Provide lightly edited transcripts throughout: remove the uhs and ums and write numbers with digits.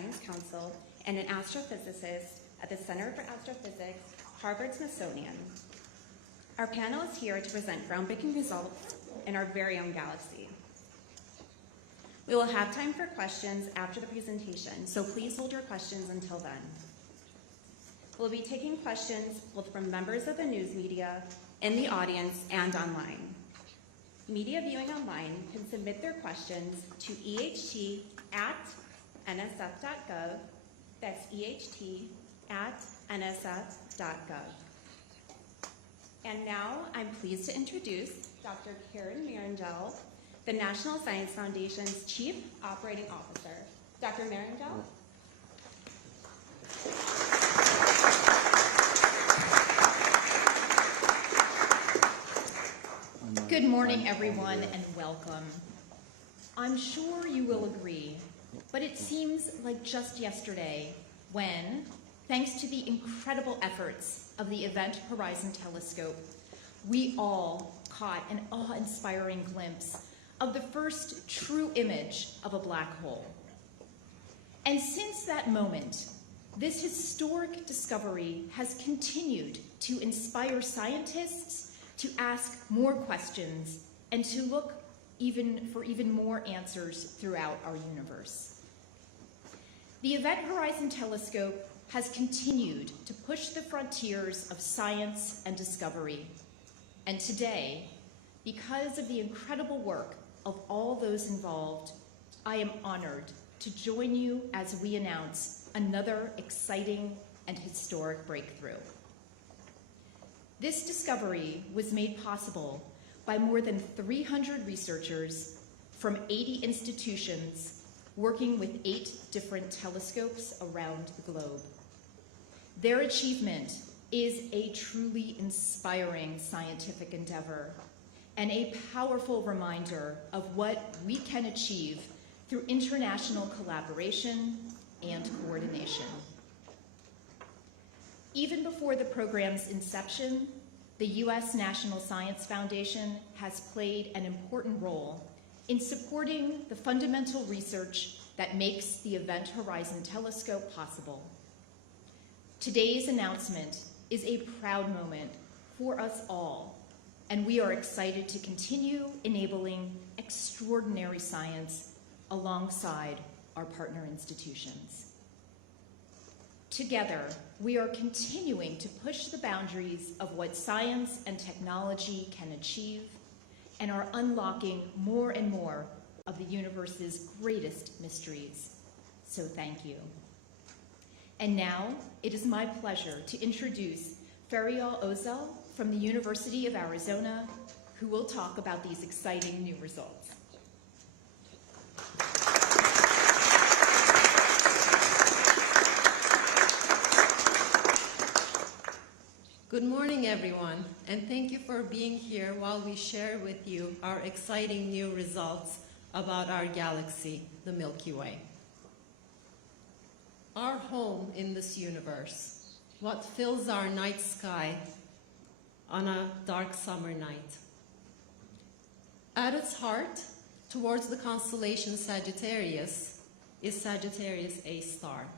Science Council and an astrophysicist at the Center for Astrophysics, Harvard-Smithsonian. Our panel is here to present groundbreaking results in our very own galaxy. We will have time for questions after the presentation, so please hold your questions until then. We'll be taking questions both from members of the news media, in the audience, and online. Media viewing online can submit their questions to eht@nsf.gov. That's eht@nsf.gov. And now I'm pleased to introduce Dr. Karen Marangel, the National Science Foundation's Chief Operating Officer. Dr. Marangel? Good morning, everyone, and welcome. I'm sure you will agree, but it seems like just yesterday when, thanks to the incredible efforts of the Event Horizon Telescope, we all caught an awe-inspiring glimpse of the first true image of a black hole. And since that moment, this historic discovery has continued to inspire scientists to ask more questions and to look for even more answers throughout our universe. The Event Horizon Telescope has continued to push the frontiers of science and discovery. And today, because of the incredible work of all those involved, I am honored to join you as we announce another exciting and historic breakthrough. This discovery was made possible by more than 300 researchers from 80 institutions working with 8 different telescopes around the globe. Their achievement is a truly inspiring scientific endeavor and a powerful reminder of what we can achieve through international collaboration and coordination. Even before the program's inception, the U.S. National Science Foundation has played an important role in supporting the fundamental research that makes the Event Horizon Telescope possible. Today's announcement is a proud moment for us all, and we are excited to continue enabling extraordinary science alongside our partner institutions. Together, we are continuing to push the boundaries of what science and technology can achieve and are unlocking more and more of the universe's greatest mysteries. So thank you. And now, it is my pleasure to introduce Fario Ozell from the University of Arizona, who will talk about these exciting new results. Good morning, everyone, and thank you for being here while we share with you our exciting new results about our galaxy, the Milky Way. Our home in this universe, what fills our night sky on a dark summer night. At its heart, towards the constellation Sagittarius, is Sagittarius A star,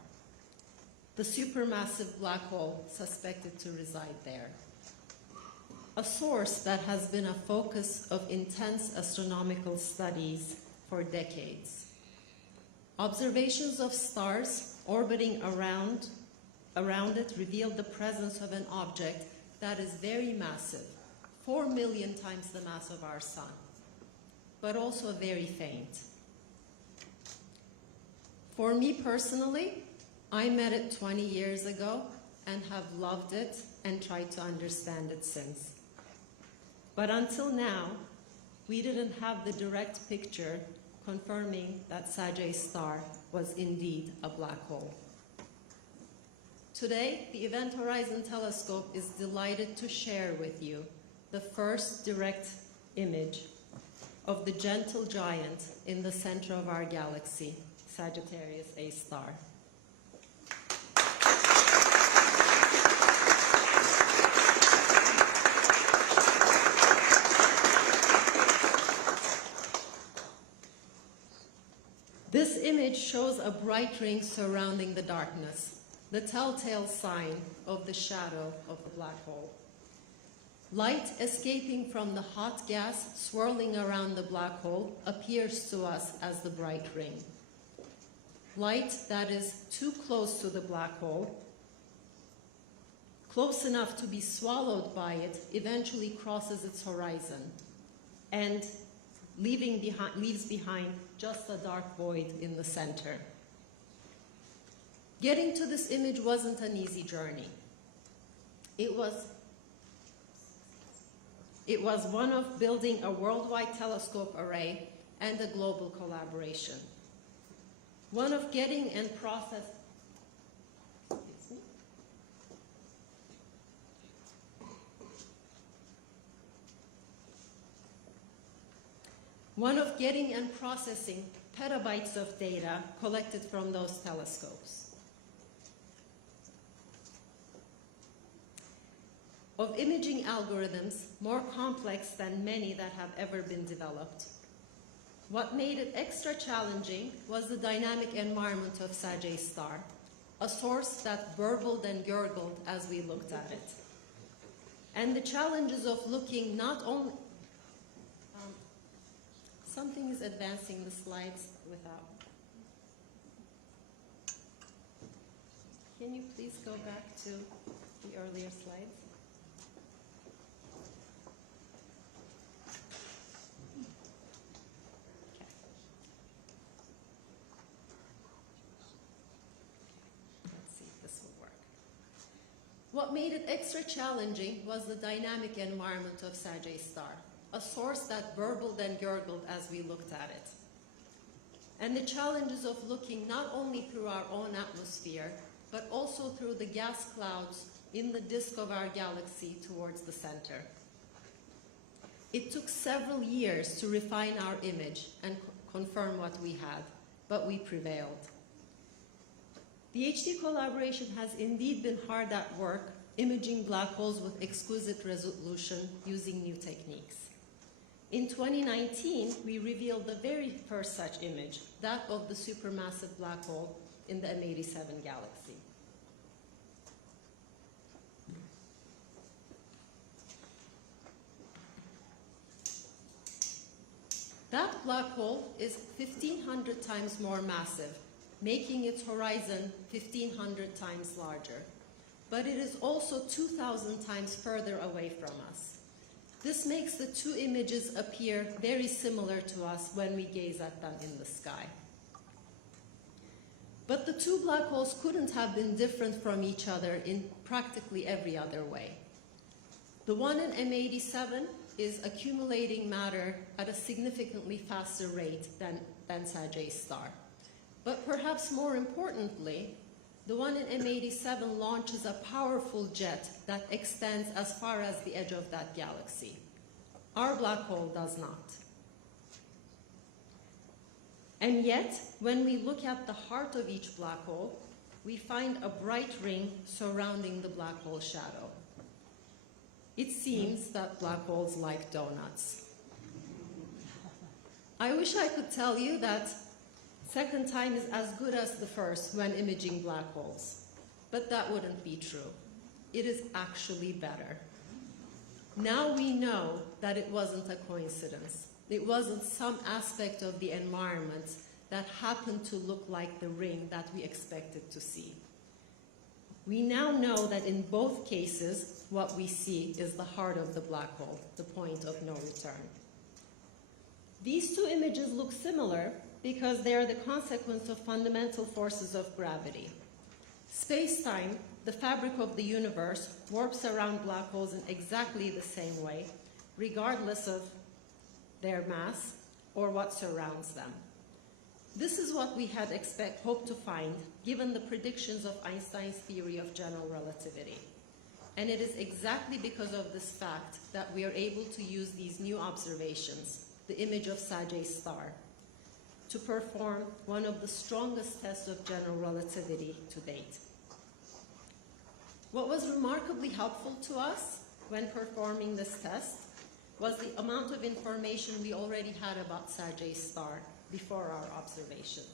the supermassive black hole suspected to reside there. A source that has been a focus of intense astronomical studies for decades. Observations of stars orbiting around it revealed the presence of an object that is very massive, 4 million times the mass of our sun, but also very faint. For me personally, I met it 20 years ago and have loved it and tried to understand it since. But until now, we didn't have the direct picture confirming that Sag A star was indeed a black hole. Today, the Event Horizon Telescope is delighted to share with you the first direct image of the gentle giant in the center of our galaxy, Sagittarius A star. This image image shows a bright ring surrounding the darkness, the telltale sign of the shadow of the black hole. Light escaping from the hot gas swirling around the black hole appears to us as the bright ring. Light that is too close to the black hole, close enough to be swallowed by it, eventually crosses its horizon and leaves behind just a dark void in the center. Getting to this image wasn't an easy journey. It was one of building a worldwide telescope array and a global collaboration. One of getting and processing petabytes of data collected from those telescopes. Of imaging algorithms more complex than many that have ever been developed. What made it extra challenging was the dynamic environment of Sagittarius star, a source that burbled and gurgled as we looked at it. And the challenges of looking not only... something is advancing the slides without... Can you please go back to the earlier slides? What made it extra challenging was the dynamic environment of Sagittarius star, a source that burbled and gurgled as we looked at it. And the challenges of looking not only through our own atmosphere, but also through the gas clouds in the disk of our galaxy towards the center. It took several years to refine our image and confirm what we had, but we prevailed. The HD collaboration has indeed been hard at work, imaging black holes with exquisite resolution using new techniques. In 2019, we revealed the very first such image, that of the supermassive black hole in the M87 galaxy. That black hole is 1,500 times more massive, making its horizon 1,500 times larger. But it is also 2,000 times further away from us. This makes the two images appear very similar to us when we gaze at them in the sky. But the two black holes couldn't have been different from each other in practically every other way. The one in M87 is accumulating matter at a significantly faster rate than Sagittarius star. But perhaps more importantly, the one in M87 launches a powerful jet that extends as far as the edge of that galaxy. Our black hole does not. And yet, when we look at the heart of each black hole, we find a bright ring surrounding the black hole shadow. It seems that black holes like donuts. I wish I could tell you that second time is as good as the first when imaging black holes, but that wouldn't be true. It is actually better. Now we know that it wasn't a coincidence. It wasn't some aspect of the environment that happened to look like the ring that we expected to see. We now know that in both cases, what we see is the heart of the black hole, the point of no return. These two images look similar because they are the consequence of fundamental forces of gravity. Space-time, the fabric of the universe, warps around black holes in exactly the same way, regardless of their mass or what surrounds them. This is what we had hoped to find, given the predictions of Einstein's theory of general relativity. And it is exactly because of this fact that we are able to use these new observations, the image of Sagittarius star, to perform one of the strongest tests of general relativity to date. What was remarkably helpful to us when performing this test was the amount of information we already had about Sagittarius star before our observations.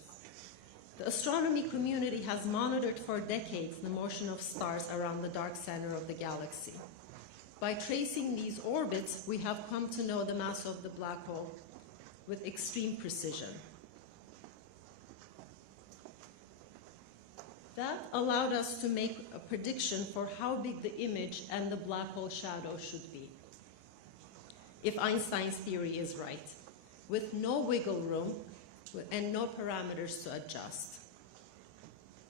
The astronomy community has monitored for decades the motion of stars around the dark center of the galaxy. By tracing these orbits, we have come to know the mass of the black hole with extreme precision. That allowed us to make a prediction for how big the image and the black hole shadow should be, if Einstein's theory is right, with no wiggle room and no parameters to adjust.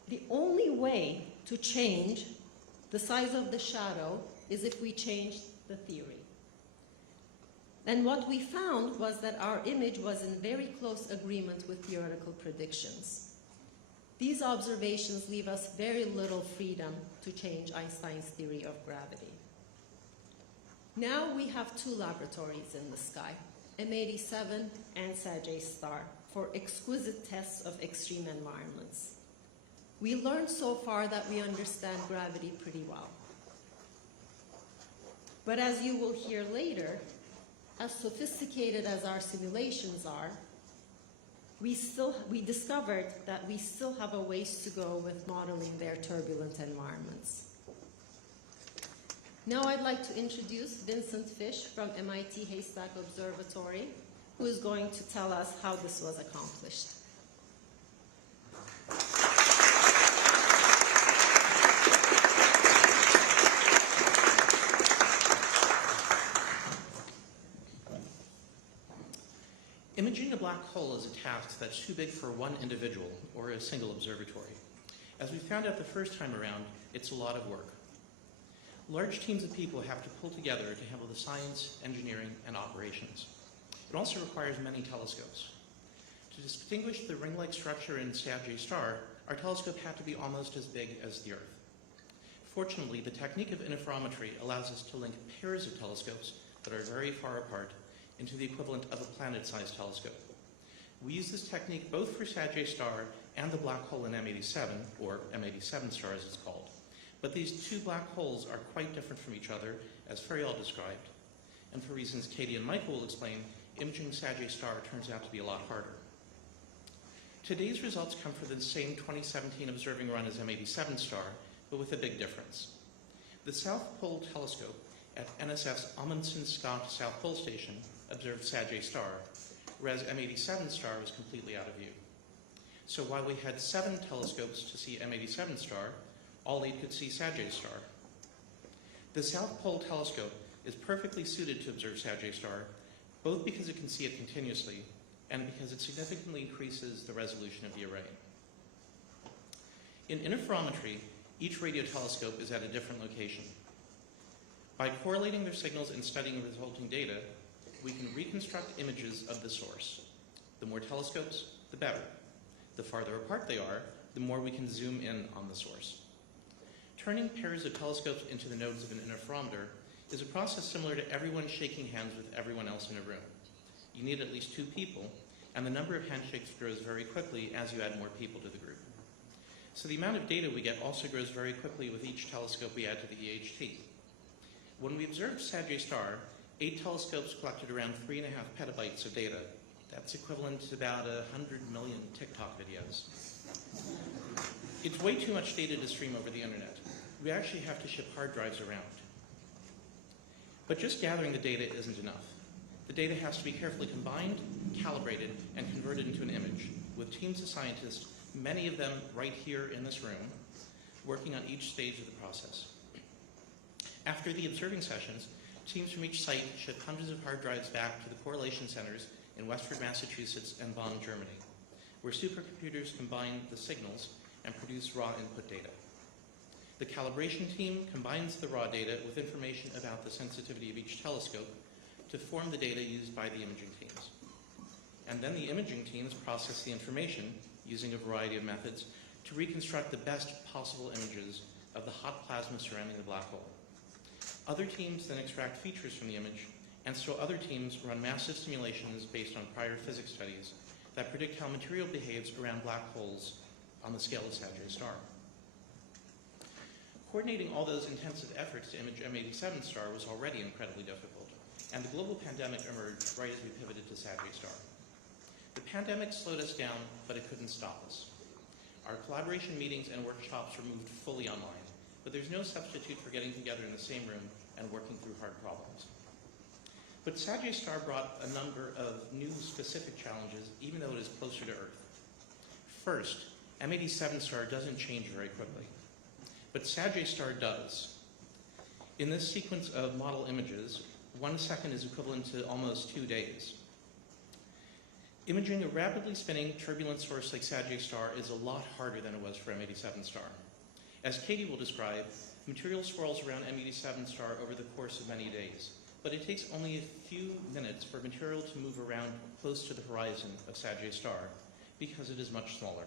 The only way to change the size of the shadow is if we change the theory. And what we found was that our image was in very close agreement with theoretical predictions. These observations leave us very little freedom to change Einstein's theory of gravity. Now we have two laboratories in the sky, M87 and Sagittarius star, for exquisite tests of extreme environments. We learned so far that we understand gravity pretty well. But as you will hear later, as sophisticated as our simulations are, we discovered that we still have a ways to go with modeling their turbulent environments. Now I'd like to introduce Vincent Fish from MIT Haystack Observatory, who is going to tell us how this was accomplished. Imaging a black hole is a task that's too big for one individual or a single observatory. As we found out the first time around, it's a lot of work. Large teams of people have to pull together to handle the science, engineering, and operations. It also requires many telescopes. To distinguish the ring-like structure in Sagittarius star, our telescope had to be almost as big as the Earth. Fortunately, the technique of interferometry allows us to link pairs of telescopes that are very far apart into the equivalent of a planet-sized telescope. We use this technique both for Sagittarius star and the black hole in M87, or M87 star as it's called. But these two black holes are quite different from each other, as Fario described. And for reasons Katie and Michael will explain, imaging Sagittarius star turns out to be a lot harder. Today's results come from the same 2017 observing run as M87 star, but with a big difference. The South Pole telescope at NSF's Amundsen-Scott South Pole Station observed Sagittarius star, whereas M87 star was completely out of view. So while we had 7 telescopes to see M87 star, all 8 could see Sagittarius star. The South Pole telescope is perfectly suited to observe Sagittarius star, both because it can see it continuously and because it significantly increases the resolution of the array. In interferometry, each radio telescope is at a different location. By correlating their signals and studying the resulting data, we can reconstruct images of the source. The more telescopes, the better. The farther apart they are, the more we can zoom in on the source. Turning pairs of telescopes into the nodes of an interferometer is a process similar to everyone shaking hands with everyone else in a room. You need at least 2 people, and the number of handshakes grows very quickly as you add more people to the group. So the amount of data we get also grows very quickly with each telescope we add to the EHT. When we observed Sagittarius star, 8 telescopes collected around 3.5 petabytes of data. That's equivalent to about 100 million TikTok videos. It's way too much data to stream over the internet. We actually have to ship hard drives around. But just gathering the data isn't enough. The data has to be carefully combined, calibrated, and converted into an image, with teams of scientists, many of them right here in this room, working on each stage of the process. After the observing sessions, teams from each site ship hundreds of hard drives back to the correlation centers in Westford, Massachusetts and Bonn, Germany, where supercomputers combine the signals and produce raw input data. The calibration team combines the raw data with information about the sensitivity of each telescope to form the data used by the imaging teams. And then the imaging teams process the information using a variety of methods to reconstruct the best possible images of the hot plasma surrounding the black hole. Other teams then extract features from the image, and so other teams run massive simulations based on prior physics studies that predict how material behaves around black holes on the scale of Sagittarius star. Coordinating all those intensive efforts to image M87 star was already incredibly difficult, and the global pandemic emerged right as we pivoted to Sagittarius star. The pandemic slowed us down, but it couldn't stop us. Our collaboration meetings and workshops were moved fully online, but there's no substitute for getting together in the same room and working through hard problems. But Sagittarius Star brought a number of new specific challenges, even though it is closer to Earth. First, M87 star doesn't change very quickly, but Sagittarius Star does. In this sequence of model images, 1 second is equivalent to almost 2 days. Imaging a rapidly spinning turbulent source like Sagittarius Star is a lot harder than it was for M87 star. As Katie will describe, material swirls around M87 star over the course of many days, but it takes only a few minutes for material to move around close to the horizon of Sagittarius Star because it is much smaller.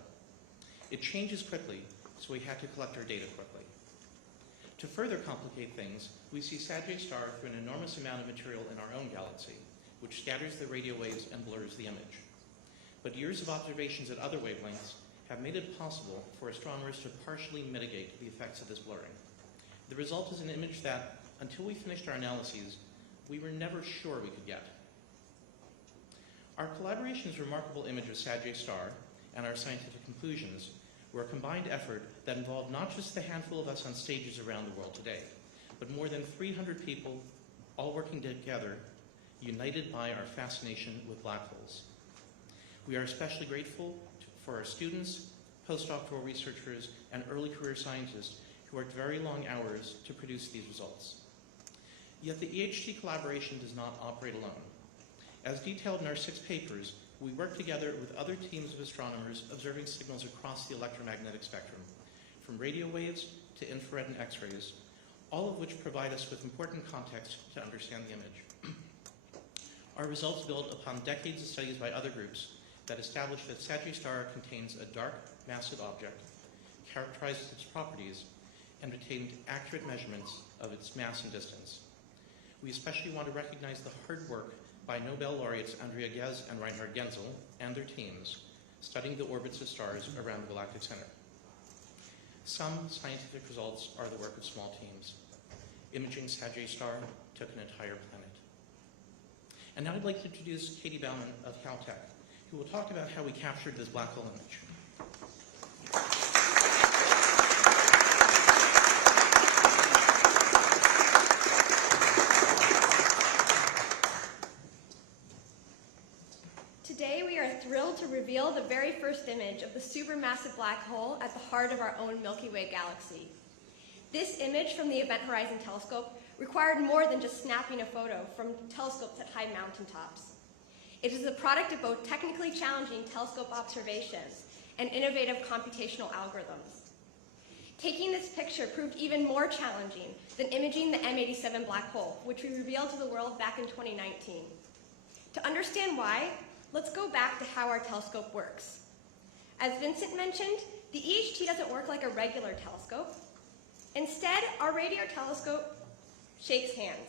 It changes quickly, so we had to collect our data quickly. To further complicate things, we see Sagittarius Star through an enormous amount of material in our own galaxy, which scatters the radio waves and blurs the image. But years of observations at other wavelengths have made it possible for astronomers to partially mitigate the effects of this blurring. The result is an image that, until we finished our analyses, we were never sure we could get. Our collaboration's remarkable image of Sagittarius Star and our scientific conclusions were a combined effort that involved not just the handful of us on stages around the world today, but more than 300 people all working together, united by our fascination with black holes. We are especially grateful for our students, postdoctoral researchers, and early career scientists who worked very long hours to produce these results. Yet the EHT collaboration does not operate alone. As detailed in our 6 papers, we work together with other teams of astronomers observing signals across the electromagnetic spectrum, from radio waves to infrared and X-rays, all of which provide us with important context to understand the image. Our results build upon decades of studies by other groups that establish that Sagittarius Star contains a dark, massive object, characterizes its properties, and obtained accurate measurements of its mass and distance. We especially want to recognize the hard work by Nobel laureates Andrea Ghez and Reinhard Genzel and their teams studying the orbits of stars around the galactic center. Some scientific results are the work of small teams. Imaging Sagittarius Star took an entire planet. And now I'd like to introduce Katie Bauman of Caltech, who will talk about how we captured this black hole image. Today we are thrilled to reveal the very first image of the supermassive black hole at the heart of our own Milky Way galaxy. This image from the Event Horizon Telescope required more than just snapping a photo from telescopes at high mountaintops. It is the product of both technically challenging telescope observations and innovative computational algorithms. Taking this picture proved even more challenging than imaging the M87 black hole, which we revealed to the world back in 2019. To understand why, let's go back to how our telescope works. As Vincent mentioned, the EHT doesn't work like a regular telescope. Instead, our radio telescope shakes hands.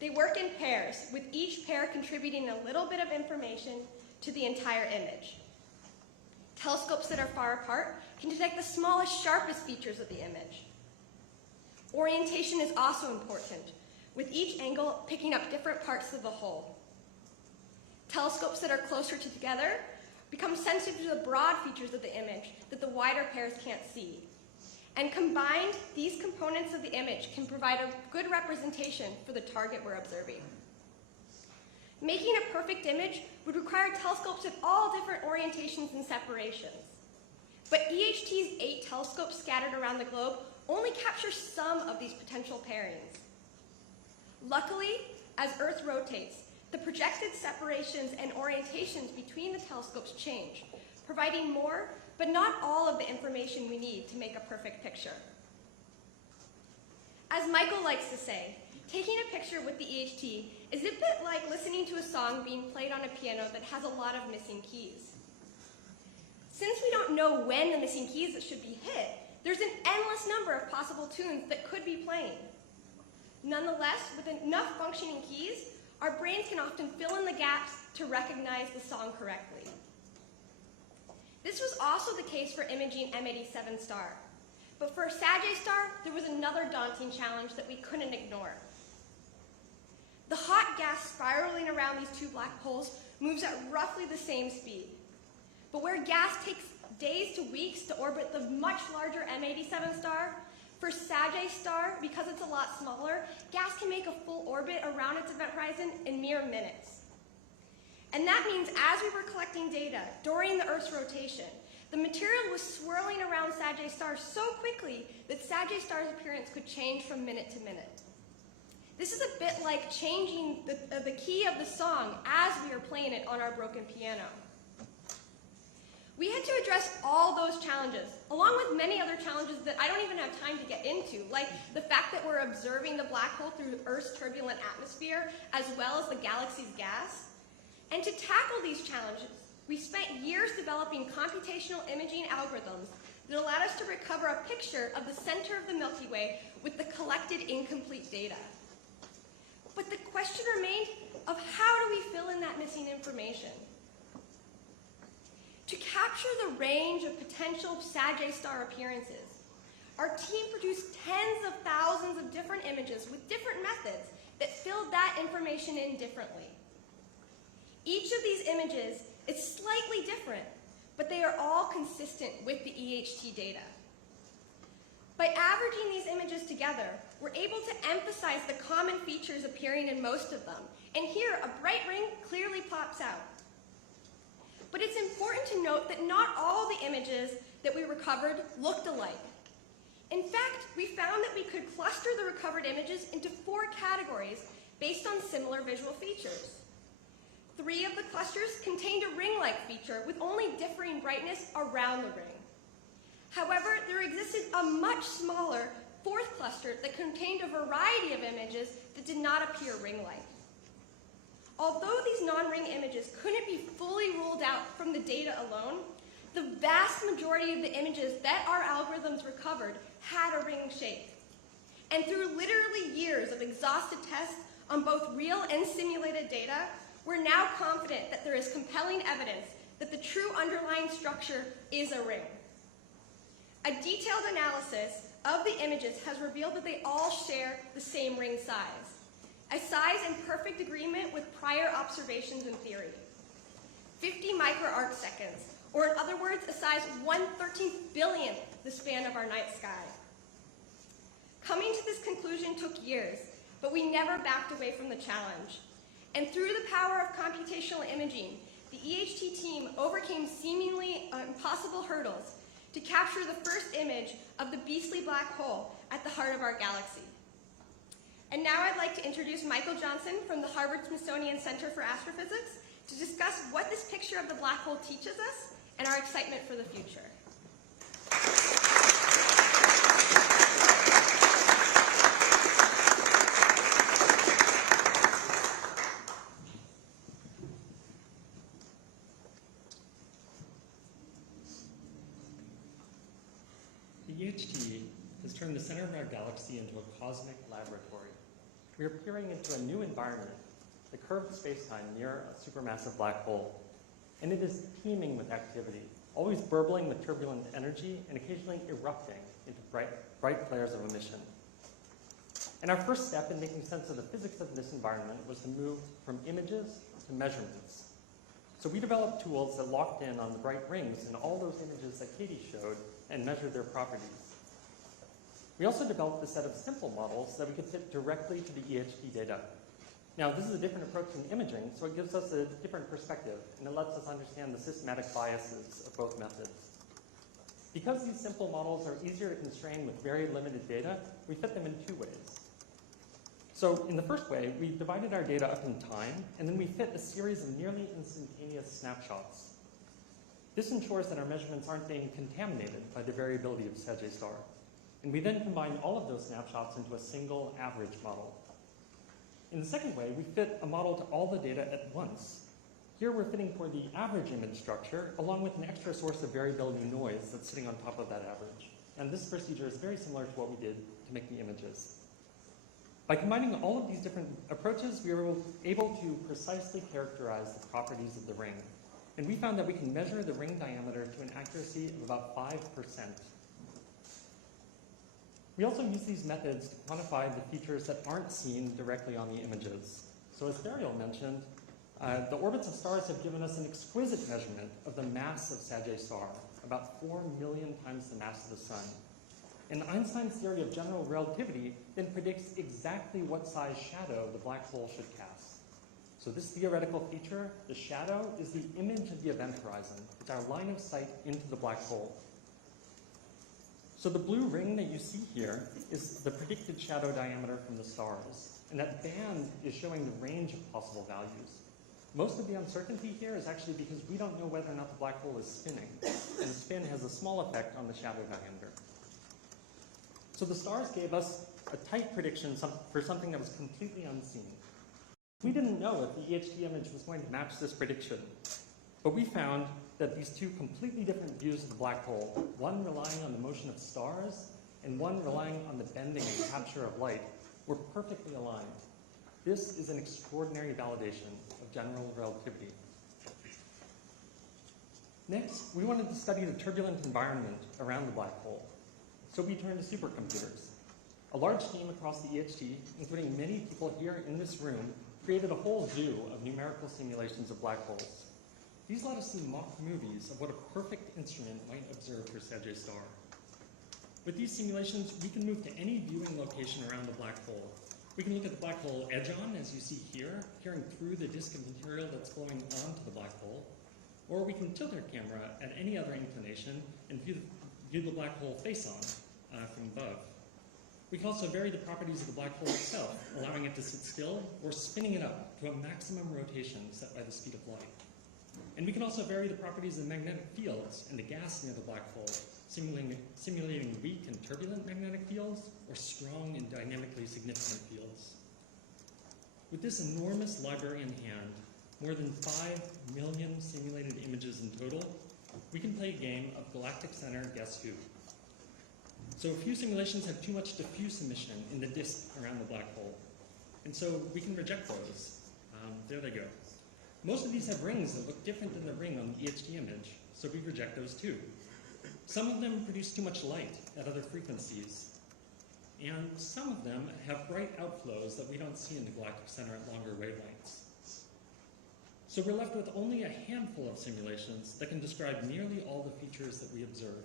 They work in pairs, with each pair contributing a little bit of information to the entire image. Telescopes that are far apart can detect the smallest, sharpest features of the image. Orientation is also important, with each angle picking up different parts of the whole. Telescopes that are closer together become sensitive to the broad features of the image that the wider pairs can't see. And combined, these components of the image can provide a good representation for the target we're observing. Making a perfect image would require telescopes at all different orientations and separations. But EHT's 8 telescopes scattered around the globe only capture some of these potential pairings. Luckily, as Earth rotates, the projected separations and orientations between the telescopes change, providing more, but not all of the information we need to make a perfect picture. As Michael likes to say, taking a picture with the EHT is a bit like listening to a song being played on a piano that has a lot of missing keys. Since we don't know when the missing keys should be hit, there's an endless number of possible tunes that could be playing. Nonetheless, with enough functioning keys, our brains can often fill in the gaps to recognize the song correctly. This was also the case for imaging M87 star. But for Sagittarius Star, there was another daunting challenge that we couldn't ignore. The hot gas spiraling around these 2 black holes moves at roughly the same speed. But where gas takes days to weeks to orbit the much larger M87 star. For Sagittarius star, because it's a lot smaller, gas can make a full orbit around its event horizon in mere minutes. And that means as we were collecting data during the Earth's rotation, the material was swirling around Sagittarius star so quickly that Sagittarius star's appearance could change from minute to minute. This is a bit like changing the key of the song as we are playing it on our broken piano. We had to address all those challenges, along with many other challenges that I don't even have time to get into, like the fact that we're observing the black hole through Earth's turbulent atmosphere, as well as the galaxy's gas. And to tackle these challenges, we spent years developing computational imaging algorithms that allowed us to recover a picture of the center of the Milky Way with the collected incomplete data. But the question remained of how do we fill in that missing information? To capture the range of potential Sagittarius star appearances, our team produced tens of thousands of different images with different methods that filled that information in differently. Each of these images is slightly different, but they are all consistent with the EHT data. By averaging these images together, we're able to emphasize the common features appearing in most of them. And here, a bright ring clearly pops out. But it's important to note that not all the images that we recovered looked alike. In fact, we found that we could cluster the recovered images into 4 categories based on similar visual features. 3 of the clusters contained a ring-like feature with only differing brightness around the ring. However, there existed a much smaller 4th cluster that contained a variety of images that did not appear ring-like. Although these non-ring images couldn't be fully ruled out from the data alone, the vast majority of the images that our algorithms recovered had a ring shape. And through literally years of exhaustive tests on both real and simulated data, we're now confident that there is compelling evidence that the true underlying structure is a ring. A detailed analysis of the images has revealed that they all share the same ring size, a size in perfect agreement with prior observations in theory. 50 microarcseconds, or in other words, a size 1/13 billionth the span of our night sky. Coming to this conclusion took years, but we never backed away from the challenge. And through the power of computational imaging, the EHT team overcame seemingly impossible hurdles to capture the first image of the beastly black hole at the heart of our galaxy. And now I'd like to introduce Michael Johnson from the Harvard-Smithsonian Center for Astrophysics to discuss what this picture of the black hole teaches us and our excitement for the future. The EHT has turned the center of our galaxy into a cosmic laboratory. We are peering into a new environment, the curved spacetime near a supermassive black hole. And it is teeming with activity, always burbling with turbulent energy and occasionally erupting into bright flares of emission. And our first step in making sense of the physics of this environment was to move from images to measurements. So we developed tools that locked in on the bright rings in all those images that Katie showed and measured their properties. We also developed a set of simple models that we could fit directly to the EHT data. Now, this is a different approach in imaging, so it gives us a different perspective, and it lets us understand the systematic biases of both methods. Because these simple models are easier to constrain with very limited data, we fit them in 2 ways. So in the first way, we divided our data up in time, and then we fit a series of nearly instantaneous snapshots. This ensures that our measurements aren't being contaminated by the variability of Sagittarius star. And we then combine all of those snapshots into a single average model. In the second way, we fit a model to all the data at once. Here we're fitting for the average image structure, along with an extra source of variability noise that's sitting on top of that average. And this procedure is very similar to what we did to make the images. By combining all of these different approaches, we were able to precisely characterize the properties of the ring. And we found that we can measure the ring diameter to an accuracy of about 5%. We also use these methods to quantify the features that aren't seen directly on the images. So as Fario mentioned, the orbits of stars have given us an exquisite measurement of the mass of Sagittarius star. about 4 million times the mass of the sun. And Einstein's theory of general relativity then predicts exactly what size shadow the black hole should cast. So this theoretical feature, the shadow, is the image of the event horizon. It's our line of sight into the black hole. So the blue ring that you see here is the predicted shadow diameter from the stars. And that band is showing the range of possible values. Most of the uncertainty here is actually because we don't know whether or not the black hole is spinning. And the spin has a small effect on the shadow diameter. So the stars gave us a tight prediction for something that was completely unseen. We didn't know if the EHT image was going to match this prediction. But we found that these two completely different views of the black hole, one relying on the motion of stars and one relying on the bending and capture of light, were perfectly aligned. This is an extraordinary validation of general relativity. Next, we wanted to study the turbulent environment around the black hole. So we turned to supercomputers. A large team across the EHT, including many people here in this room, created a whole zoo of numerical simulations of black holes. These let us see mock movies of what a perfect instrument might observe for Sagittarius star. With these simulations, we can move to any viewing location around the black hole. We can look at the black hole edge-on, as you see here, peering through the disk of material that's flowing onto the black hole. Or we can tilt our camera at any other inclination and view the black hole face-on from above. We can also vary the properties of the black hole itself, allowing it to sit still or spinning it up to a maximum rotation set by the speed of light. And we can also vary the properties of magnetic fields and the gas near the black hole, simulating weak and turbulent magnetic fields or strong and dynamically significant fields. With this enormous library in hand, more than 5 million simulated images in total, we can play a game of Galactic Center Guess Who. So a few simulations have too much diffuse emission in the disk around the black hole. And so we can reject those. There they go. Most of these have rings that look different than the ring on the EHT image, so we reject those too. Some of them produce too much light at other frequencies. And some of them have bright outflows that we don't see in the galactic center at longer wavelengths. So we're left with only a handful of simulations that can describe nearly all the features that we observe.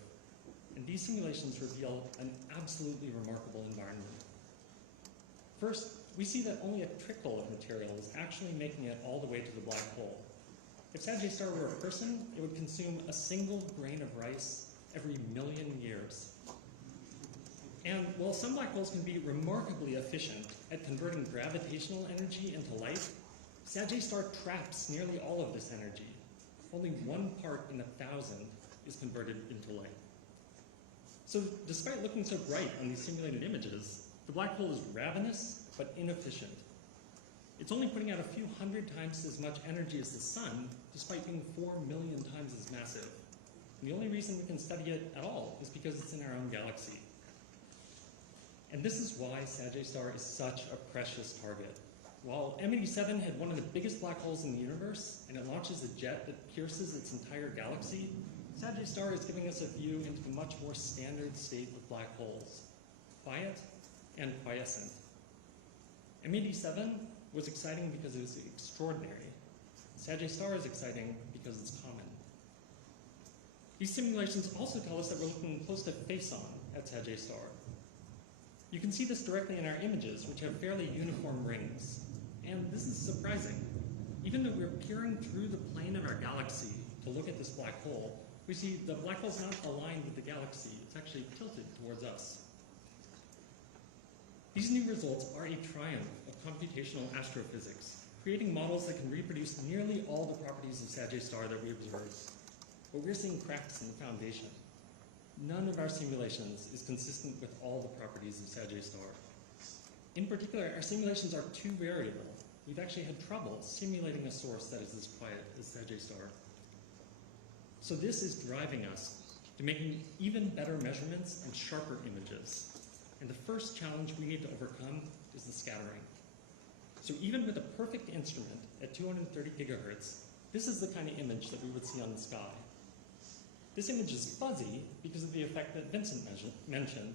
And these simulations reveal an absolutely remarkable environment. First, we see that only a trickle of material is actually making it all the way to the black hole. If Sagittarius star were a person, it would consume a single grain of rice every 1,000,000 years. And while some black holes can be remarkably efficient at converting gravitational energy into light, Sagittarius star traps nearly all of this energy. Only 1 part in 1,000 is converted into light. So despite looking so bright on these simulated images, the black hole is ravenous but inefficient. It's only putting out a few hundred times as much energy as the sun, despite being 4 million times as massive. And the only reason we can study it at all is because it's in our own galaxy. And this is why Sagittarius star is such a precious target. While M87 had one of the biggest black holes in the universe, and it launches a jet that pierces its entire galaxy, Sagittarius star is giving us a view into the much more standard state of black holes, quiet and quiescent. M87 was exciting because it was extraordinary. Sagittarius star is exciting because it's common. These simulations also tell us that we're looking close to face-on at Sagittarius star. You can see this directly in our images, which have fairly uniform rings. And this is surprising. Even though we're peering through the plane of our galaxy to look at this black hole, we see the black hole's not aligned with the galaxy. It's actually tilted towards us. These new results are a triumph of computational astrophysics, creating models that can reproduce nearly all the properties of Sagittarius star that we observe. But we're seeing cracks in the foundation. None of our simulations is consistent with all the properties of Sagittarius star. In particular, our simulations are too variable. We've actually had trouble simulating a source that is as quiet as Sagittarius star. So this is driving us to making even better measurements and sharper images. And the first challenge we need to overcome is the scattering. So even with a perfect instrument at 230 gigahertz, this is the kind of image that we would see on the sky. This image is fuzzy because of the effect that Vincent mentioned.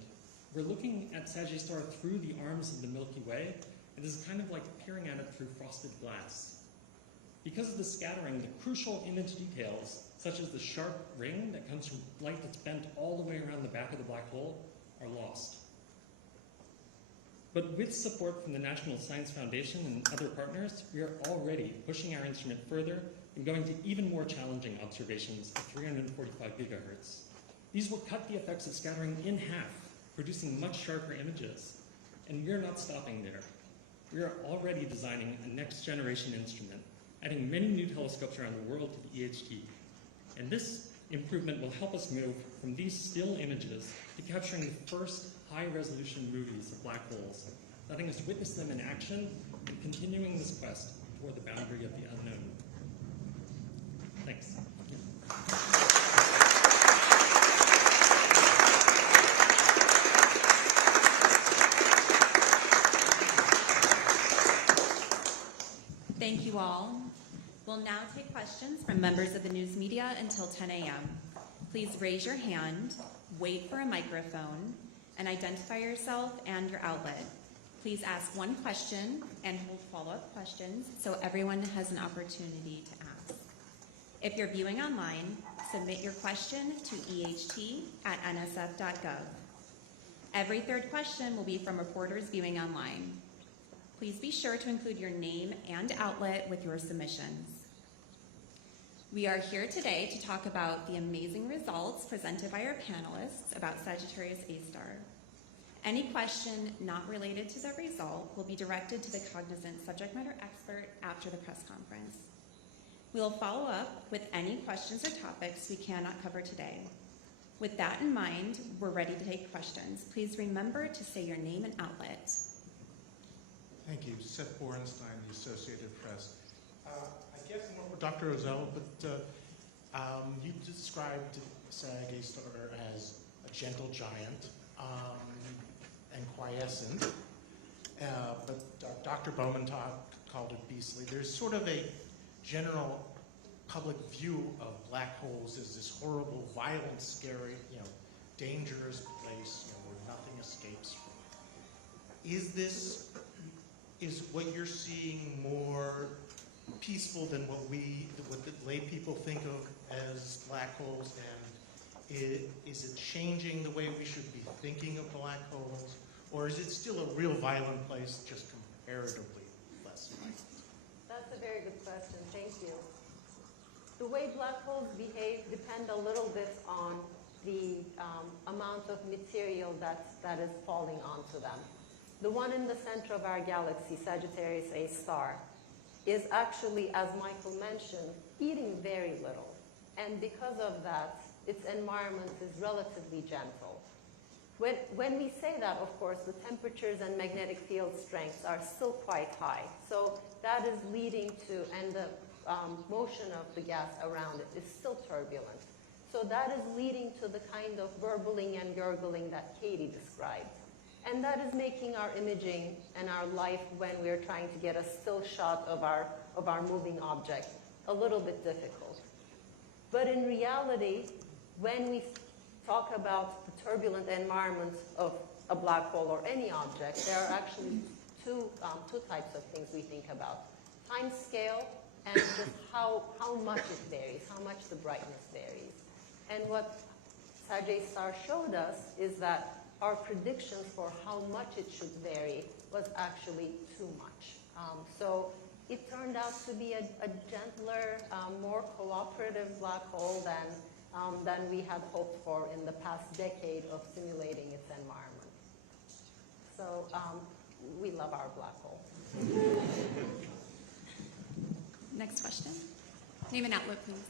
We're looking at Sagittarius star through the arms of the Milky Way, and this is kind of like peering at it through frosted glass. Because of the scattering, the crucial image details, such as the sharp ring that comes from light that's bent all the way around the back of the black hole, are lost. But with support from the National Science Foundation and other partners, we are already pushing our instrument further and going to even more challenging observations at 345 gigahertz. These will cut the effects of scattering in half, producing much sharper images. And we're not stopping there. We are already designing a next-generation instrument, adding many new telescopes around the world to the EHT. And this improvement will help us move from these still images to capturing the first high-resolution movies of black holes, letting us witness them in action and continuing this quest toward the boundary of the unknown. Thanks. Thank you all. We'll now take questions from members of the news media until 10 a.m. Please raise your hand, wait for a microphone, and identify yourself and your outlet. Please ask one question and hold follow-up questions so everyone has an opportunity to ask. If you're viewing online, submit your question to eht@nsf.gov. Every third question will be from reporters viewing online. Please be sure to include your name and outlet with your submissions. We are here today to talk about the amazing results presented by our panelists about Sagittarius A-star. Any question not related to the result will be directed to the cognizant subject matter expert after the press conference. We will follow up with any questions or topics we cannot cover today. With that in mind, we're ready to take questions. Please remember to say your name and outlet. Thank you. Seth Borenstein, the Associated Press. I guess more for Dr. Ozell, but you described Sag A-star as a gentle giant and quiescent, but Dr. Bowman called it beastly. There's sort of a general public view of black holes as this horrible, violent, scary, dangerous place where nothing escapes from. Is what you're seeing more peaceful than what the lay people think of as black holes, and is it changing the way we should be thinking of black holes, or is it still a real violent place, just comparatively less violent? That's a very good question. Thank you. The way black holes behave depend a little bit on the amount of material that is falling onto them. The one in the center of our galaxy, Sagittarius A-star, is actually, as Michael mentioned, eating very little. And because of that, its environment is relatively gentle. When we say that, of course, the temperatures and magnetic field strengths are still quite high. So that is leading to, and the motion of the gas around it is still turbulent. So that is leading to the kind of burbling and gurgling that Katie described. And that is making our imaging and our life when we're trying to get a still shot of our moving object a little bit difficult. But in reality, when we talk about the turbulent environment of a black hole or any object, there are actually two types of things we think about. Time scale and just how much it varies, how much the brightness varies. And what Sag A-star showed us is that our predictions for how much it should vary was actually too much. So it turned out to be a gentler, more cooperative black hole than we had hoped for in the past decade of simulating its environment. So we love our black hole. Next question. Name and outlet, please.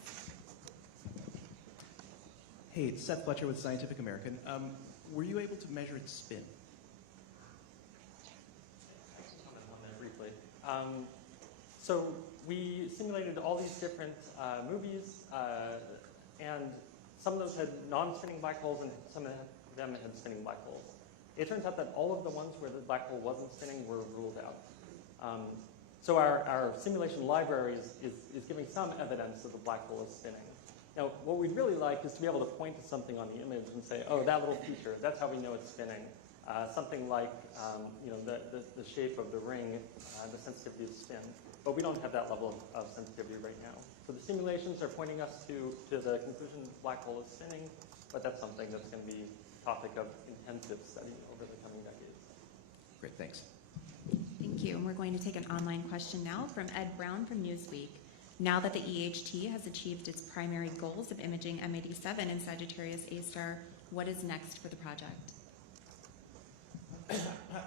Hey, it's Seth Fletcher with Scientific American. Were you able to measure its spin? Comment on that briefly. So we simulated all these different movies, and some of those had non-spinning black holes, and some of them had spinning black holes. It turns out that all of the ones where the black hole wasn't spinning were ruled out. So our simulation library is giving some evidence that the black hole is spinning. Now, what we'd really like is to be able to point to something on the image and say, oh, that little feature, that's how we know it's spinning. Something like the shape of the ring, the sensitivity of spin. but we don't have that level of sensitivity right now. So the simulations are pointing us to the conclusion the black hole is spinning, but that's something that's going to be a topic of intensive study over the coming decades. Great, thanks. Thank you. And we're going to take an online question now from Ed Brown from Newsweek. Now that the EHT has achieved its primary goals of imaging M87 and Sagittarius A*, what is next for the project? I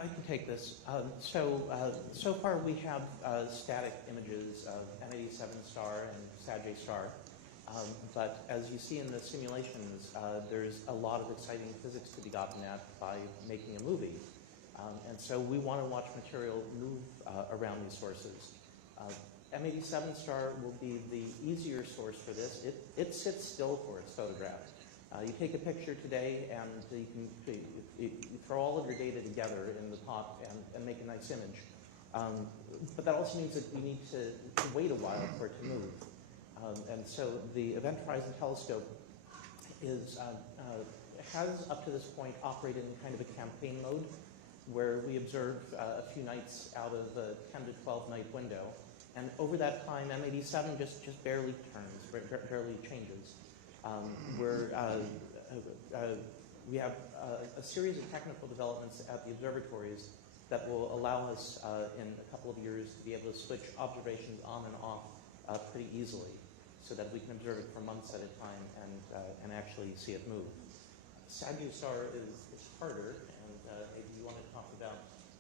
can take this. So far we have static images of M87 star and Sag A*, but as you see in the simulations, there's a lot of exciting physics to be gotten at by making a movie. And so we want to watch material move around these sources. M87 star will be the easier source for this. It sits still for its photograph. You take a picture today and you throw all of your data together in the pot and make a nice image. But that also means that you need to wait a while for it to move. And so the Event Horizon Telescope has up to this point operated in kind of a campaign mode where we observe a few nights out of a 10 to 12 night window. And over that time, M87 just barely turns, barely changes. We have a series of technical developments at the observatories that will allow us in a couple of years to be able to switch observations on and off pretty easily so that we can observe it for months at a time and actually see it move. Sag A* is harder, and maybe you want to talk about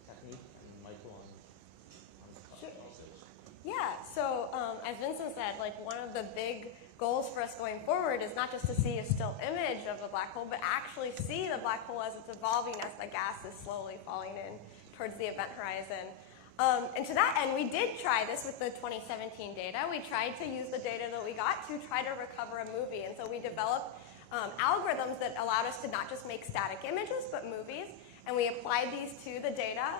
technique and Michael on the Sure. process. Yeah, so as Vincent said, like one of the big goals for us going forward is not just to see a still image of the black hole, but actually see the black hole as it's evolving, as the gas is slowly falling in towards the event horizon. And to that end, we did try this with the 2017 data. We tried to use the data that we got to try to recover a movie. And so we developed algorithms that allowed us to not just make static images, but movies. And we applied these to the data.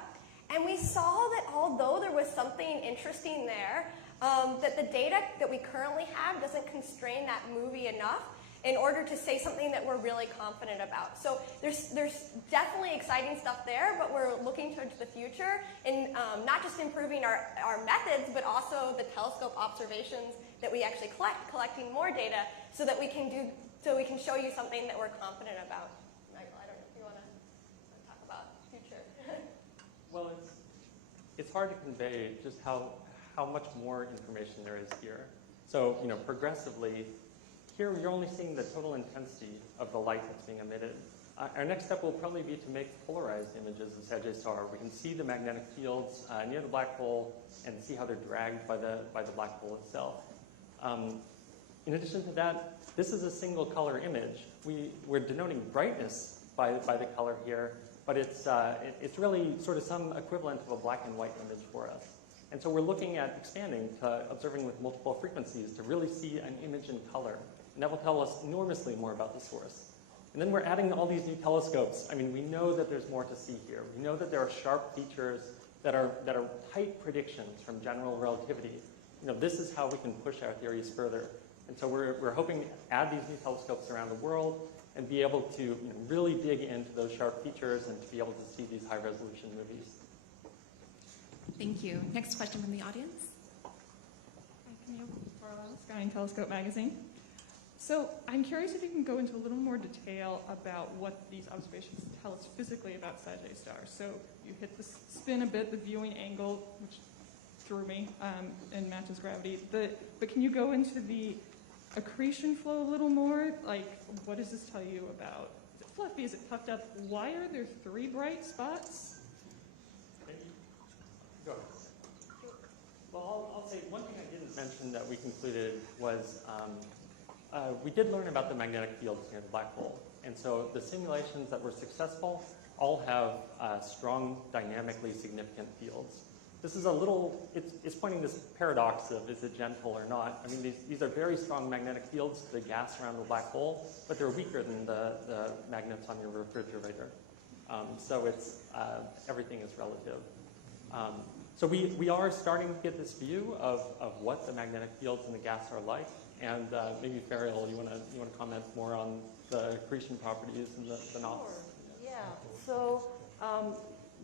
And we saw that although there was something interesting there, that the data that we currently have doesn't constrain that movie enough in order to say something that we're really confident about. So there's definitely exciting stuff there, but we're looking towards the future in not just improving our methods, but also the telescope observations that we actually collecting more data so that we can show you something that we're confident about. Michael, I don't know if you want to talk about future. Well, it's hard to convey just how much more information there is here. So, progressively, here you're only seeing the total intensity of the light that's being emitted. Our next step will probably be to make polarized images of Sag A*. We can see the magnetic fields near the black hole and see how they're dragged by the black hole itself. In addition to that, this is a single color image. We're denoting brightness by the color here, but it's really sort of some equivalent of a black and white image for us. And so we're looking at expanding to observing with multiple frequencies to really see an image in color. And that will tell us enormously more about the source. And then we're adding all these new telescopes. I mean, we know that there's more to see here. We know that there are sharp features that are tight predictions from general relativity. This is how we can push our theories further. And so we're hoping to add these new telescopes around the world and be able to really dig into those sharp features and to be able to see these high-resolution movies. Thank you. Next question from the audience. Hi, Camille Carlisle, Sky and Telescope Magazine. So I'm curious if you can go into a little more detail about what these observations tell us physically about Sag A*. So you hit the spin a bit, the viewing angle, which threw me and matches gravity. But can you go into the accretion flow a little more? Like, what does this tell you about? Is it fluffy? Is it puffed up? Why are there 3 bright spots? Well, I'll say one thing I didn't mention that we concluded was we did learn about the magnetic fields near the black hole. And so the simulations that were successful all have strong, dynamically significant fields. This is it's pointing this paradox of is it gentle or not. I mean, these are very strong magnetic fields to the gas around the black hole, but they're weaker than the magnets on your refrigerator. So everything is relative. So we are starting to get this view of what the magnetic fields in the gas are like, and maybe Fario, you want to comment more on the accretion properties and the knots? Sure. Yeah. So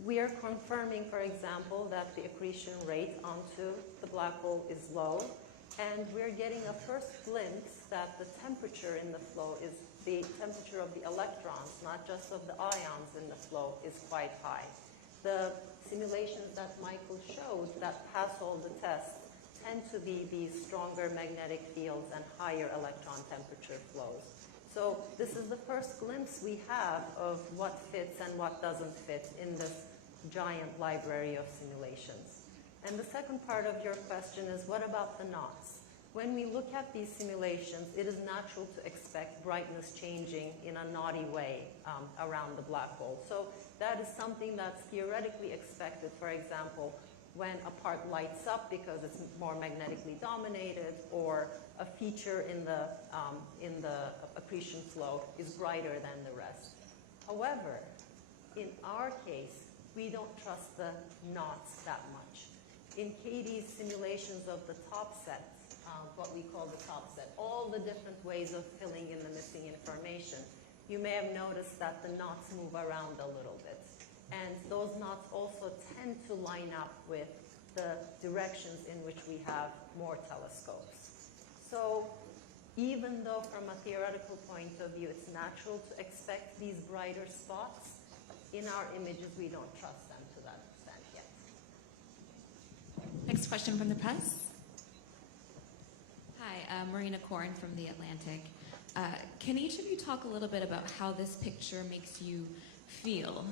we are confirming, for example, that the accretion rate onto the black hole is low, and we're getting a first glimpse that the temperature in the flow is the temperature of the electrons, not just of the ions in the flow, is quite high. The simulations that Michael showed that pass all the tests tend to be these stronger magnetic fields and higher electron temperature flows. So this is the first glimpse we have of what fits and what doesn't fit in this giant library of simulations. And the second part of your question is, what about the knots? When we look at these simulations, it is natural to expect brightness changing in a naughty way around the black hole. So that is something that's theoretically expected. For example, when a part lights up because it's more magnetically dominated, or a feature in the accretion flow is brighter than the rest. However, in our case, we don't trust the knots that much. In Katie's simulations of the top set, what we call the top set, all the different ways of filling in the missing information, you may have noticed that the knots move around a little bit. And those knots also tend to line up with the directions in which we have more telescopes. So even though from a theoretical point of view it's natural to expect these brighter spots, in our images we don't trust them to that extent yet. Next question from the press. Hi, Marina Korn from The Atlantic. Can each of you talk a little bit about how this picture makes you feel?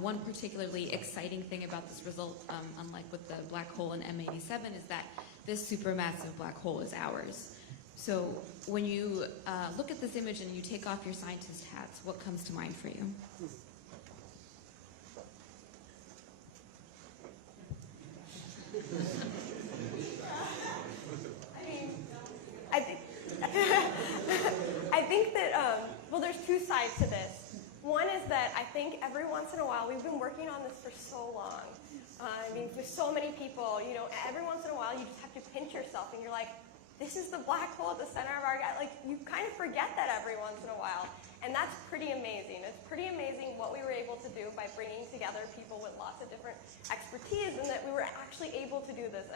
One particularly exciting thing about this result, unlike with the black hole in M87, is that this supermassive black hole is ours. So when you look at this image and you take off your scientist hats, what comes to mind for you? I think that, well, there's two sides to this. One is that I think every once in a while, we've been working on this for so long. I mean, with so many people, you know, every once in a while, you just have to pinch yourself and you're like, this is the black hole at the center of our galaxy. Like, you kind of forget that every once in a while. And that's pretty amazing. It's pretty amazing what we were able to do by bringing together people with lots of different expertise, and that we were actually able to do this.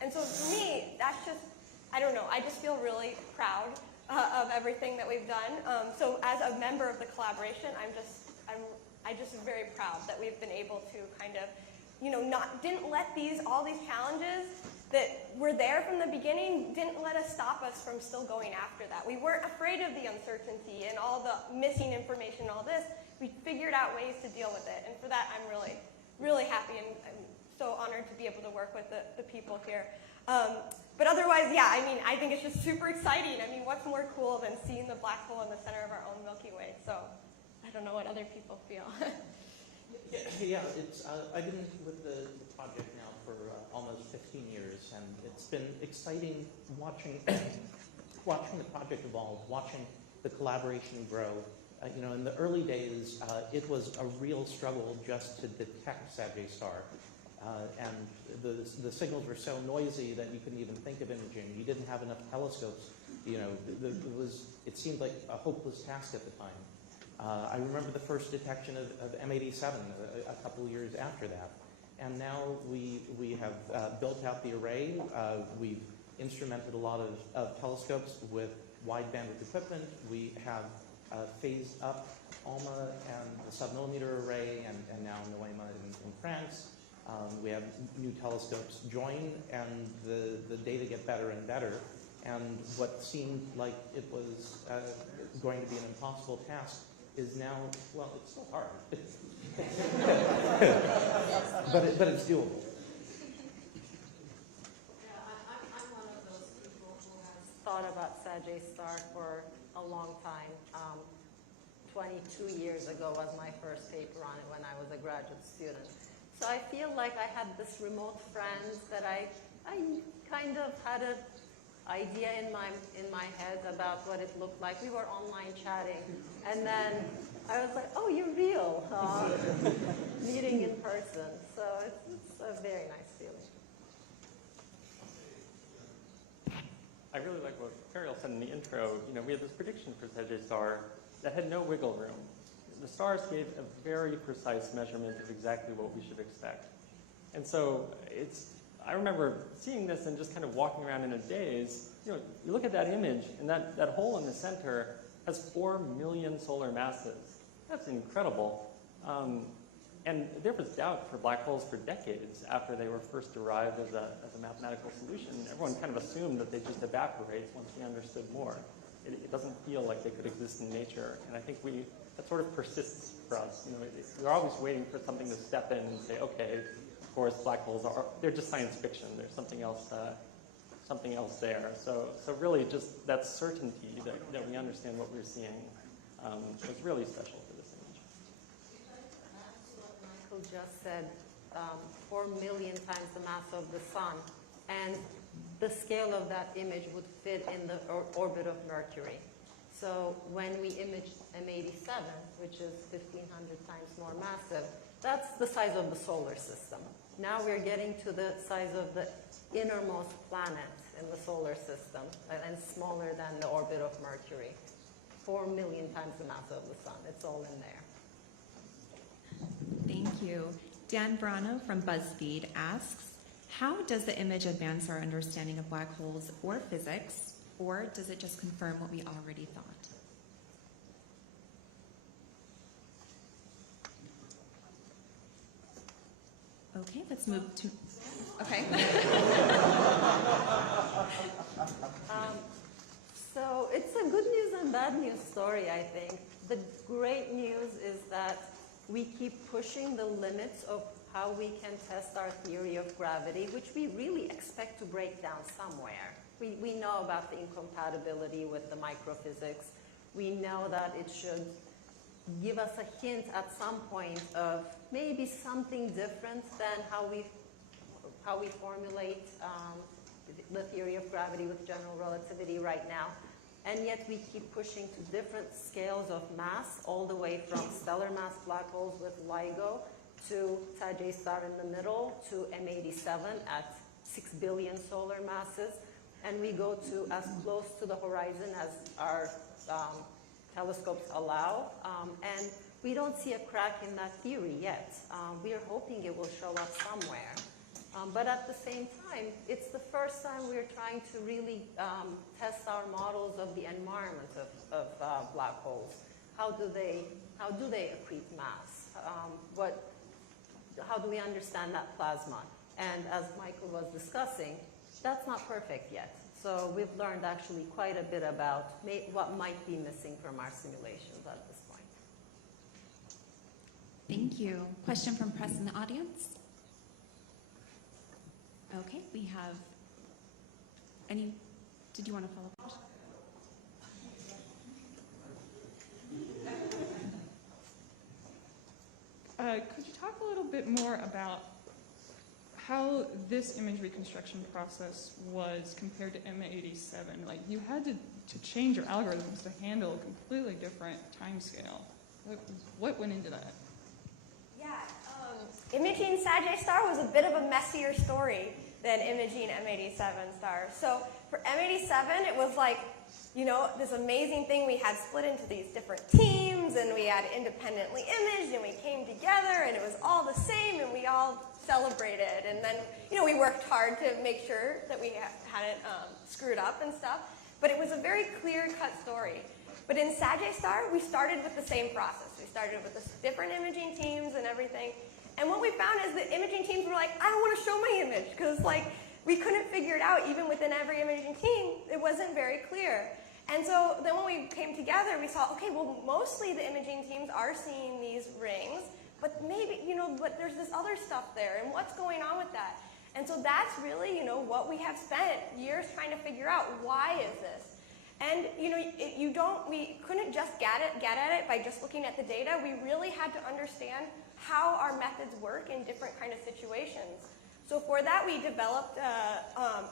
And so for me, that's just, I don't know, I just feel really proud of everything that we've done. So as a member of the collaboration, I'm just very proud that we've been able to kind of, you know, didn't let all these challenges that were there from the beginning, didn't let us stop us from still going after that. We weren't afraid of the uncertainty and all the missing information and all this. We figured out ways to deal with it. And for that, I'm really, really happy, and I'm so honored to be able to work with the people here. But otherwise, yeah, I mean, I think it's just super exciting. I mean, what's more cool than seeing the black hole in the center of our own Milky Way? So I don't know what other people feel. Yeah, it's, I've been with the project now for almost 15 years, and it's been exciting watching the project evolve, watching the collaboration grow. You know, in the early days, it was a real struggle just to detect Sagittarius star. And the signals were so noisy that you couldn't even think of imaging. You didn't have enough telescopes. You know, it seemed like a hopeless task at the time. I remember the first detection of M87 a couple years after that. And now we have built out the array. We've instrumented a lot of telescopes with wide bandwidth equipment. We have phased up ALMA and the submillimeter array, and now NOEMA in France. We have new telescopes join, and the data get better and better. And what seemed like it was going to be an impossible task is now, well, it's still hard. but it's doable. Yeah, I'm one of those people who has thought about Sagittarius star for a long time. 22 years ago was my first paper on it when I was a graduate student. So I feel like I had this remote friend that I kind of had an idea in my head about what it looked like. We were online chatting, and then I was like, "Oh, you're real!" Meeting in person. So it's a very nice feeling. I really like what Fario said in the intro. You know, we had this prediction for Sagittarius star that had no wiggle room. the stars gave a very precise measurement of exactly what we should expect. And so I remember seeing this and just kind of walking around in a daze. You look at that image, and that hole in the center has 4 million solar masses. That's incredible. And there was doubt for black holes for decades after they were first derived as a mathematical solution. Everyone kind of assumed that they just evaporate once we understood more. It doesn't feel like they could exist in nature. And I think that sort of persists for us. We're always waiting for something to step in and say, okay, of course, black holes they're just science fiction. There's something else there. So really just that certainty that we understand what we're seeing was really special for this image. What Michael just said, 4 million times the mass of the sun, and the scale of that image would fit in the orbit of Mercury. So when we imaged M87, which is 1,500 times more massive, that's the size of the solar system. Now we're getting to the size of the innermost planet in the solar system, and smaller than the orbit of Mercury. 4 million times the mass of the sun. It's all in there. Thank you. Dan Brano from BuzzFeed asks, how does the image advance our understanding of black holes or physics, or does it just confirm what we already thought? Okay, let's move to, okay. So it's a good news and bad news story, I think. The great news is that we keep pushing the limits of how we can test our theory of gravity, which we really expect to break down somewhere. We know about the incompatibility with the microphysics. We know that it should give us a hint at some point of maybe something different than how we formulate the theory of gravity with general relativity right now. And yet we keep pushing to different scales of mass, all the way from stellar mass black holes with LIGO to Sagittarius star in the middle to M87 at 6 billion solar masses. And we go to as close to the horizon as our telescopes allow. And we don't see a crack in that theory yet. We are hoping it will show up somewhere. But at the same time, it's the first time we're trying to really test our models of the environment of black holes. How do they accrete mass? How do we understand that plasma? And as Michael was discussing, that's not perfect yet. So we've learned actually quite a bit about what might be missing from our simulations at this point. Thank you. Question from press in the audience? Okay, we have did you want to follow up? Could you talk a little bit more about how this image reconstruction process was compared to M87? Like, you had to change your algorithms to handle a completely different time scale. What went into that? Yeah, imaging Sagittarius star was a bit of a messier story than imaging M87 star. So for M87, it was like, this amazing thing. We had split into these different teams, and we had independently imaged, and we came together, and it was all the same, and we all celebrated. And then, we worked hard to make sure that we hadn't screwed up and stuff. But it was a very clear-cut story. But in Sagittarius star, we started with the same process. We started with the different imaging teams and everything. And what we found is the imaging teams were like, I don't want to show my image, because we couldn't figure it out. Even within every imaging team, it wasn't very clear. And so then when we came together, we saw, okay, well, mostly the imaging teams are seeing these rings, but maybe, but there's this other stuff there, and what's going on with that? And so that's really, what we have spent years trying to figure out. Why is this? And, we couldn't just get at it by just looking at the data. We really had to understand how our methods work in different kind of situations. So for that, we developed,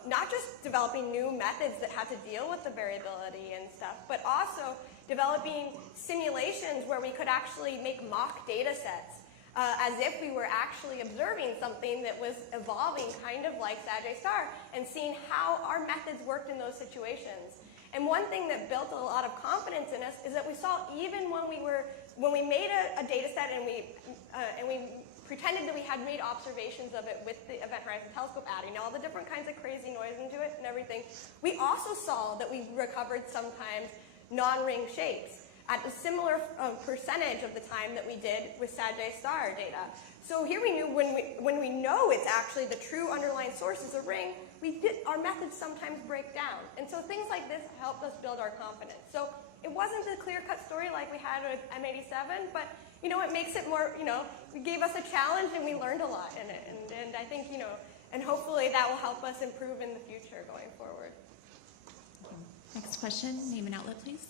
not just developing new methods that had to deal with the variability and stuff, but also developing simulations where we could actually make mock data sets as if we were actually observing something that was evolving kind of like Sagittarius star, and seeing how our methods worked in those situations. And one thing that built a lot of confidence in us is that we saw even when we were when we made a data set and we pretended that we had made observations of it with the Event Horizon Telescope, adding all the different kinds of crazy noise into it and everything, we also saw that we recovered sometimes non-ring shapes at a similar percentage of the time that we did with Sagittarius star data. So here we knew when we know it's actually the true underlying source is a ring, our methods sometimes break down. And so things like this helped us build our confidence. So it wasn't a clear-cut story like we had with M87, but it makes it more, it gave us a challenge and we learned a lot in it. And I think, and hopefully that will help us improve in the future going forward. Next question, name and outlet, please.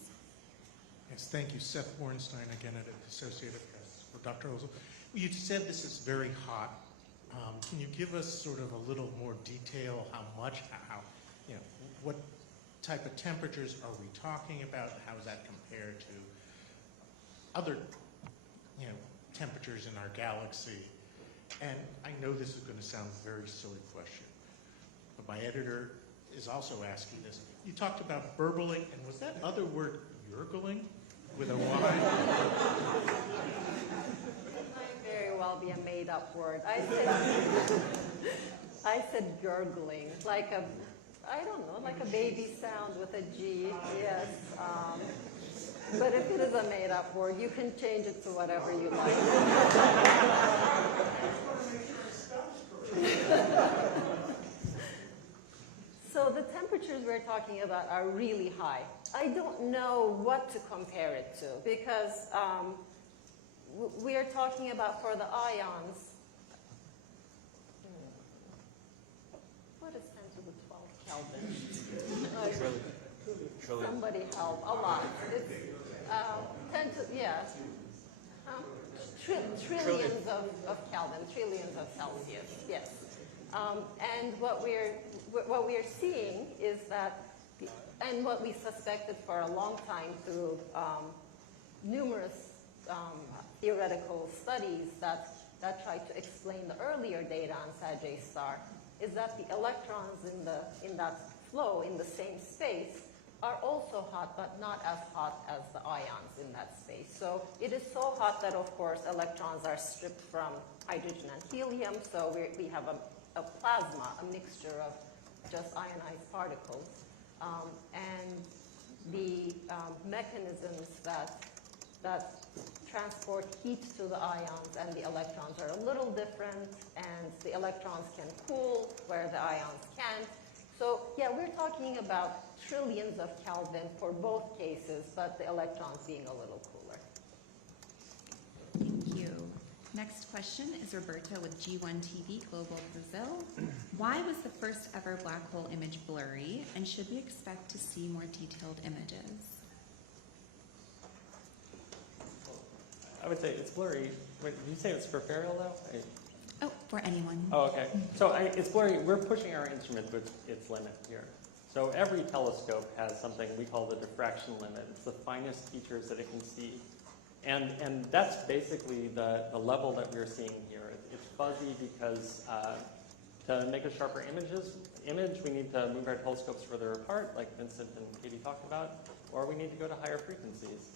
Yes, thank you. Seth Bornstein again at Associated Press for Dr. Ozell. You said this is very hot. Can you give us sort of a little more detail? How much? What type of temperatures are we talking about? How does that compare to other, temperatures in our galaxy? And I know this is going to sound a very silly question, but my editor is also asking this. You talked about burbling, and was that other word gurgling with a Y? Might very well be a made-up word. I said gurgling, like a, I don't know, like a baby sound with a G, yes. But if it is a made-up word, you can change it to whatever you like. So the temperatures we're talking about are really high. I don't know what to compare it to because we are talking about for the ions. What is 10 to the 12 Kelvin? Somebody help, a lot. It's 10 to, yes. Trillions of Kelvin, trillions of Celsius, yes. And what we're seeing is that, and what we suspected for a long time through numerous theoretical studies that tried to explain the earlier data on Sagittarius star, is that the electrons in that flow in the same space are also hot, but not as hot as the ions in that space. So it is so hot that, of course, electrons are stripped from hydrogen and helium, so we have a plasma, a mixture of just ionized particles. And the mechanisms that transport heat to the ions and the electrons are a little different, and the electrons can cool where the ions can't. So yeah, we're talking about trillions of Kelvin for both cases, but the electrons being a little cooler. Thank you. Next question is Roberta with G1 TV Global Brazil. Why was the first ever black hole image blurry, and should we expect to see more detailed images? I would say it's blurry. Wait, did you say it's for Fario though? Oh, for anyone. Oh, okay. So it's blurry. We're pushing our instrument to its limit here. So every telescope has something we call the diffraction limit. It's the finest features that it can see. And that's basically the level that we're seeing here. It's fuzzy because to make a sharper image, we need to move our telescopes further apart, like Vincent and Katie talked about, or we need to go to higher frequencies.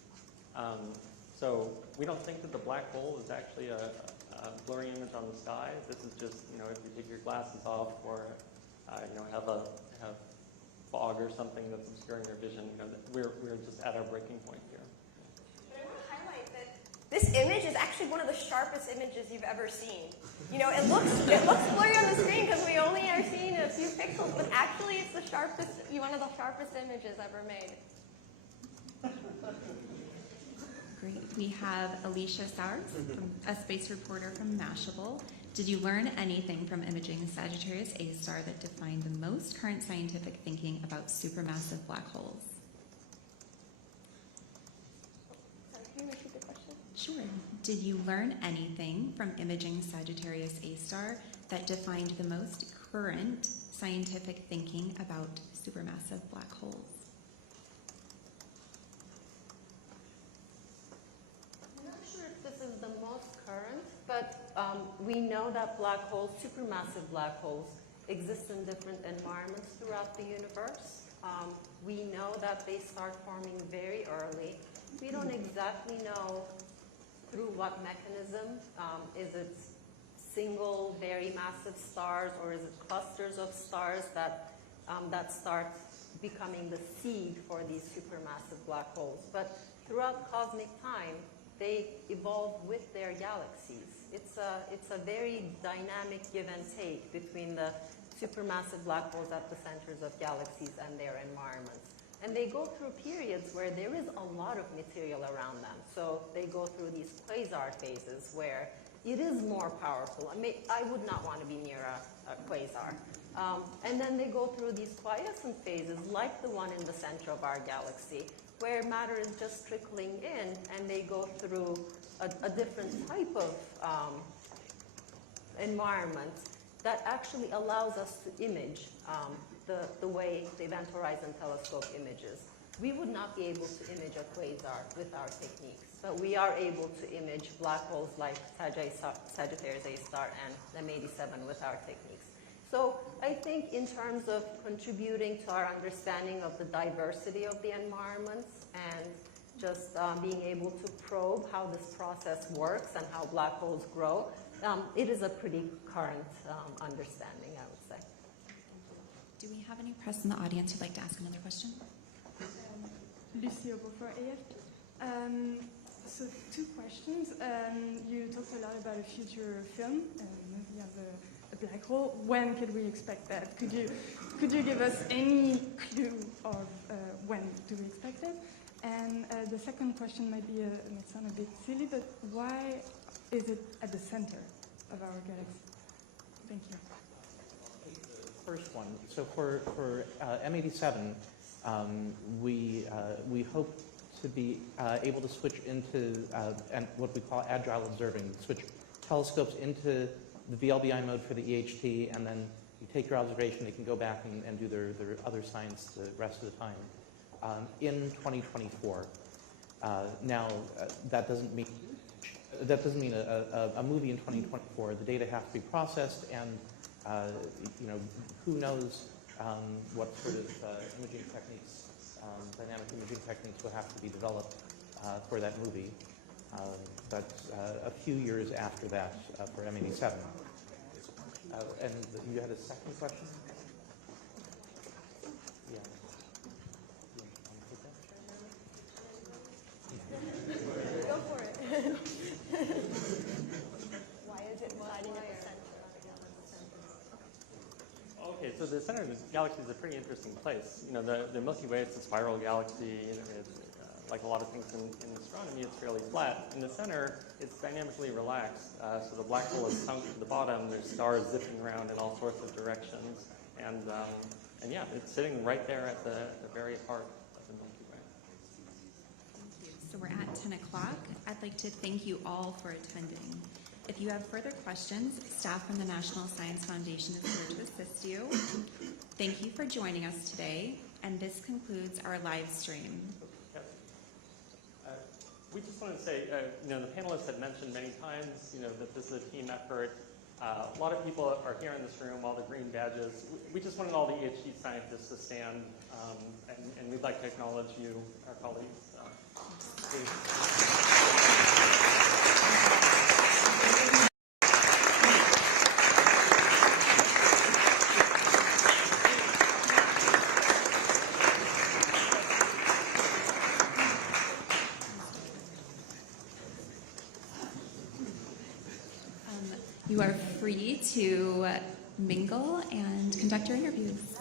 So we don't think that the black hole is actually a blurry image on the sky. This is just, if you take your glasses off or, have fog or something that's obscuring your vision, we're just at our breaking point here. But I want to highlight that this image is actually one of the sharpest images you've ever seen. It looks blurry on the screen because we only are seeing a few pixels, but actually it's one of the sharpest images ever made. Great. We have Alicia Sowers, a space reporter from Mashable. Did you learn anything from imaging Sagittarius A star that defined the most current scientific thinking about supermassive black holes? Sorry, can you repeat the question? Sure. Did you learn anything from imaging Sagittarius A star that defined the most current scientific thinking about supermassive black holes? I'm not sure if this is the most current, but we know that black holes, supermassive black holes, exist in different environments throughout the universe. We know that they start forming very early. We don't exactly know through what mechanism? Is it single, very massive stars, or is it clusters of stars that start becoming the seed for these supermassive black holes? But throughout cosmic time, they evolve with their galaxies. It's a very dynamic give and take between the supermassive black holes at the centers of galaxies and their environments. And they go through periods where there is a lot of material around them. So they go through these quasar phases where it is more powerful. I would not want to be near a quasar. And then they go through these quiescent phases, like the one in the center of our galaxy, where matter is just trickling in, and they go through a different type of environment that actually allows us to image the way the Event Horizon Telescope images. We would not be able to image a quasar with our techniques, but we are able to image black holes like Sagittarius A star and M87 with our techniques. So I think in terms of contributing to our understanding of the diversity of the environments and just being able to probe how this process works and how black holes grow, it is a pretty current understanding, I would say. Do we have any press in the audience who'd like to ask another question? Lucie Obo for AFP. So 2 questions. You talked a lot about a future film, movie of a black hole. When could we expect that? Could you give us any clue of when do we expect it? And the second question might sound a bit silly, but why is it at the center of our galaxy? Thank you. First one. So for M87, we hope to be able to switch into what we call agile observing, switch telescopes into the VLBI mode for the EHT, and then you take your observation, they can go back and do their other science the rest of the time in 2024. Now, that doesn't mean a movie in 2024. The data has to be processed, and who knows what sort of imaging techniques, dynamic imaging techniques will have to be developed for that movie. But a few years after that for M87. And you had a second question? Yeah. Go for it. Why is it hiding at the center? Okay, so the center of the galaxy is a pretty interesting place. You know, the Milky Way, it's a spiral galaxy. It's, like a lot of things in astronomy, it's fairly flat. In the center, it's dynamically relaxed. So the black hole is sunk to the bottom. There's stars zipping around in all sorts of directions. And yeah, it's sitting right there at the very heart of the Milky Way. Thank you. So we're at 10 o'clock. I'd like to thank you all for attending. If you have further questions, staff from the National Science Foundation is here to assist you. Thank you for joining us today, and this concludes our live stream. We just wanted to say, the panelists had mentioned many times, that this is a team effort. A lot of people are here in this room, all the green badges. We just wanted all the EHT scientists to stand, and we'd like to acknowledge you, our colleagues. Please. You are free to mingle and conduct your interviews.